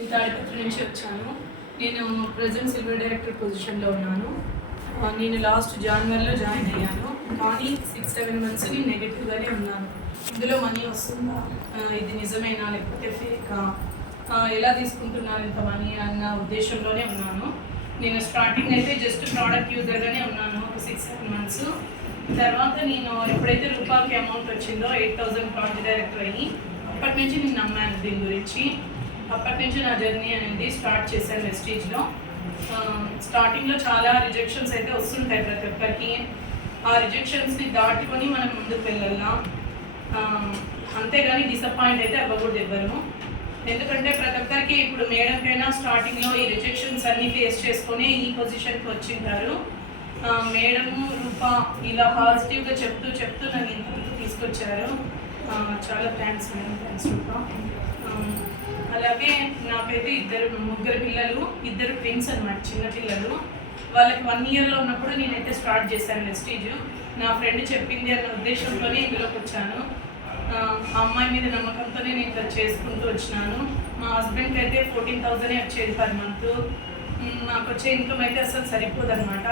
నేను తాడిపత్రి నుంచి వచ్చాను. నేను ప్రెజెంట్ సిల్వర్ డైరెక్టర్ పొజిషన్లో ఉన్నాను. నేను లాస్ట్ జనవరిలో జాయిన్ అయ్యాను, కానీ 6-7 months నేను నెగిటివ్గానే ఉన్నాను. ఇందులో మనీ వస్తుందా, ఇది నిజమేనా లేకపోతే ఫేకా, ఎలా తీసుకుంటున్నారు ఇంత మనీ అన్న ఉద్దేశంలోనే ఉన్నాను. నేను స్టార్టింగ్ అయితే జస్ట్ ప్రోడక్ట్ యూజర్గానే ఉన్నాను ఒక 6-7 months. తర్వాత నేను ఎప్పుడైతే రూపాకి అమౌంట్ వచ్చిందో 8,000 ప్రాజెక్ట్ డైరెక్టర్ అయ్యి అప్పటి నుంచి నేను నమ్మాను దీని గురించి. అప్పటి నుంచి నా జర్నీ అనేది స్టార్ట్ చేశాను వెస్టీజ్లో. స్టార్టింగ్లో చాలా రిజెక్షన్స్ అయితే వస్తుంటాయి ప్రతి ఒక్కరికి. ఆ రిజెక్షన్స్ని దాటుకొని మనం ముందుకు వెళ్ళాలా, అంతేగాని డిసప్పాయింట్ అయితే అవ్వకూడదు ఎవ్వరు. ఎందుకంటే ప్రతి ఒక్కరికి ఇప్పుడు మేడంకైనా స్టార్టింగ్లో ఈ రిజెక్షన్స్ అన్నీ ఫేస్ చేసుకొని ఈ పొజిషన్కి వచ్చింటారు. మేడము రూపా ఇలా పాజిటివ్గా చెప్తూ నన్ను ఇంతవరకు తీసుకొచ్చారు. చాలా థ్యాంక్స్ మేడం, థ్యాంక్స్ రూపా. అలాగే నాకైతే ముగ్గురు పిల్లలు, 2 ట్విన్స్ అనమాట, చిన్న పిల్లలు. వాళ్ళకి 1 yearలో ఉన్నప్పుడు నేనైతే స్టార్ట్ చేశాను వెస్టీజ్. నా ఫ్రెండ్ చెప్పింది అన్న ఉద్దేశంతోనే ఇందులోకి వచ్చాను. ఆ అమ్మాయి మీద నమ్మకంతోనే నేను ఇక్కడ చేసుకుంటూ వచ్చినాను. మా హస్బెండ్కి అయితే 14,000 వచ్చేది per month. నాకు వచ్చే ఇన్కమ్ అయితే అసలు సరిపోదు అనమాట.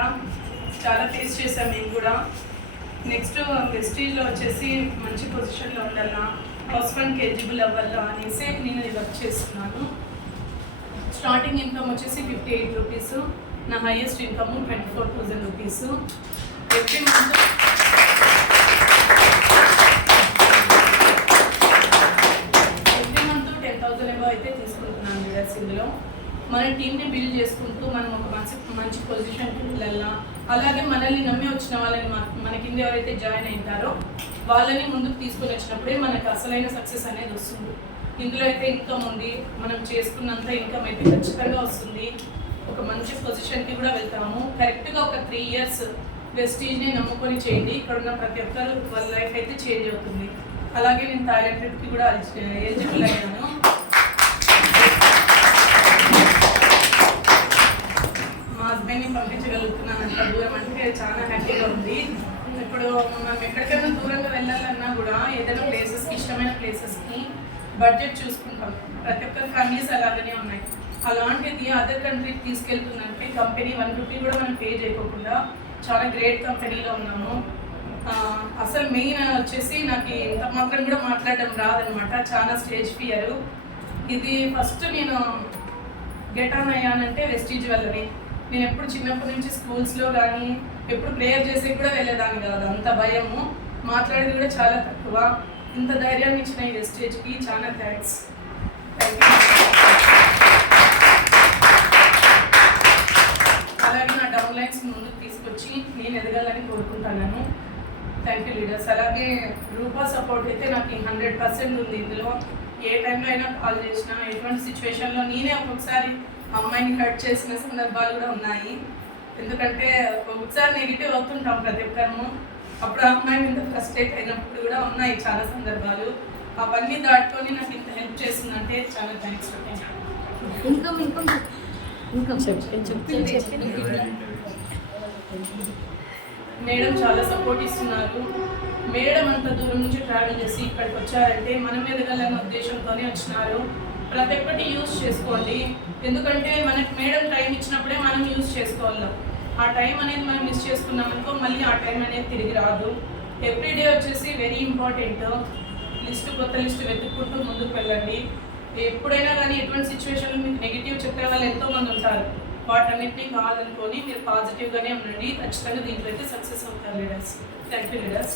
చాలా ఫేస్ చేశాను నేను కూడా. నెక్స్ట్ వెస్టీజ్లో వచ్చేసి మంచి పొజిషన్లో ఉండాలా, హౌస్ ఫండ్కి ఎలిజిబుల్ అవ్వాలా అనేసి నేను వర్క్ చేస్తున్నాను. స్టార్టింగ్ ఇన్కమ్ వచ్చేసి 58 rupees, నా highest income 24,000 rupees. Every month 10,000 above అయితే తీసుకుంటున్నాను లీడర్స్. ఇందులో మన టీంని బిల్డ్ చేసుకుంటూ మనం ఒక మంచి పొజిషన్కి వెళ్ళాలా. అలాగే మనల్ని నమ్మి వచ్చిన వాళ్ళని, మన కింద ఎవరైతే జాయిన్ అయింటారో వాళ్ళని ముందుకు తీసుకొని వచ్చినప్పుడే మనకు అసలైన సక్సెస్ అనేది వస్తుంది. ఇందులో అయితే ఇన్కమ్ ఉంది, మనం చేసుకున్నంత ఇన్కమ్ అయితే ఖచ్చితంగా వస్తుంది. ఒక మంచి పొజిషన్కి కూడా వెళ్తాము. కరెక్ట్గా ఒక 3 years వెస్టీజ్ని నమ్ముకొని చేయండి. ఇక్కడ ఉన్న ప్రతి ఒక్కరు వాళ్ళ లైఫ్ అయితే చేంజ్ అవుతుంది. అలాగే నేను థాయిలాండ్ ట్రిప్కి కూడా ఎలిజిబుల్ అయ్యాను. మా హస్బెండ్ని పంపించగలుగుతున్నాను అంత దూరం, అంటే చాలా హ్యాపీగా ఉంది. ఇప్పుడు మనం ఎక్కడికైనా దూరంగా వెళ్ళాలన్నా కూడా ఏదైనా ప్లేసెస్కి, ఇష్టమైన ప్లేసెస్కి బడ్జెట్ చూసుకుంటాం. ప్రతి ఒక్కరి ఫ్యామిలీస్ అలాగనే ఉన్నాయి. అలాంటిది అదర్ కంట్రీకి తీసుకెళ్తుందంటే కంపెనీ 1 rupee కూడా మనం పే చేయకోకుండా చాలా గ్రేట్ కంపెనీలో ఉన్నాము. అసలు మెయిన్ వచ్చేసి నాకు ఇంత మాత్రం కూడా మాట్లాడడం రాదనమాట, చాలా స్టేజ్ ఫియర్. ఇది ఫస్ట్ నేను గెట్ ఆన్ అయ్యానంటే వెస్టీజ్ వల్లనే. నేను ఎప్పుడు చిన్నప్పటి నుంచి స్కూల్స్లో కానీ ఎప్పుడు ప్రేయర్ చేసి కూడా వెళ్ళేదాన్ని కాదు, అంత భయము, మాట్లాడేది కూడా చాలా తక్కువ. ఇంత ధైర్యాన్ని ఇచ్చిన ఈ వెస్టేజ్కి చాలా థ్యాంక్స్. అలాగే నా డౌన్ లైన్స్ ముందుకు తీసుకొచ్చి నేను ఎదగాలని కోరుకుంటున్నాను. Thank you leaders. అలాగే రూపా సపోర్ట్ అయితే నాకు 100% ఉంది. ఇందులో ఏ టైంలో అయినా కాల్ చేసినా, ఎటువంటి సిచ్యువేషన్లో నేనే ఒక్కొక్కసారి అమ్మాయిని హర్ట్ చేసిన సందర్భాలు కూడా ఉన్నాయి. ఎందుకంటే ఒక్కొక్కసారి నెగిటివ్ అవుతుంటాం ప్రతి ఒక్కరము. అప్పుడు ఆ అమ్మాయి మీద ఫ్రస్ట్రేట్ అయినప్పుడు కూడా ఉన్నాయి చాలా సందర్భాలు. అవన్నీ దాటుకొని నాకు ఇంత హెల్ప్ చేస్తుందంటే చాలా థ్యాంక్స్. మేడం చాలా సపోర్ట్ ఇస్తున్నారు. మేడం అంత దూరం నుంచి ట్రావెల్ చేసి ఇక్కడికి వచ్చారంటే మనం ఎదగాలన్న ఉద్దేశంతోనే వచ్చినారు. ప్రతి ఒక్కటి యూజ్ చేసుకోండి. ఎందుకంటే మనకి మేడం టైం ఇచ్చినప్పుడే మనం యూజ్ చేసుకోవాలి. ఆ టైం అనేది మనం మిస్ చేసుకున్నామనుకో మళ్ళీ ఆ టైం అనేది తిరిగి రాదు. ఎవ్రీడే వచ్చేసి వెరీ ఇంపార్టెంట్. కొత్త లిస్టు వెతుక్కుంటూ ముందుకు వెళ్ళండి. ఎప్పుడైనా కానీ ఎటువంటి సిచ్యువేషన్లో మీకు నెగిటివ్ చెప్పే వాళ్ళు ఎంతోమంది ఉంటారు. వాటన్నిటినీ కావాలనుకొని మీరు పాజిటివ్గానే ఉండండి. ఖచ్చితంగా దీంట్లో అయితే సక్సెస్ అవుతారు లీడర్స్. Thank you leaders.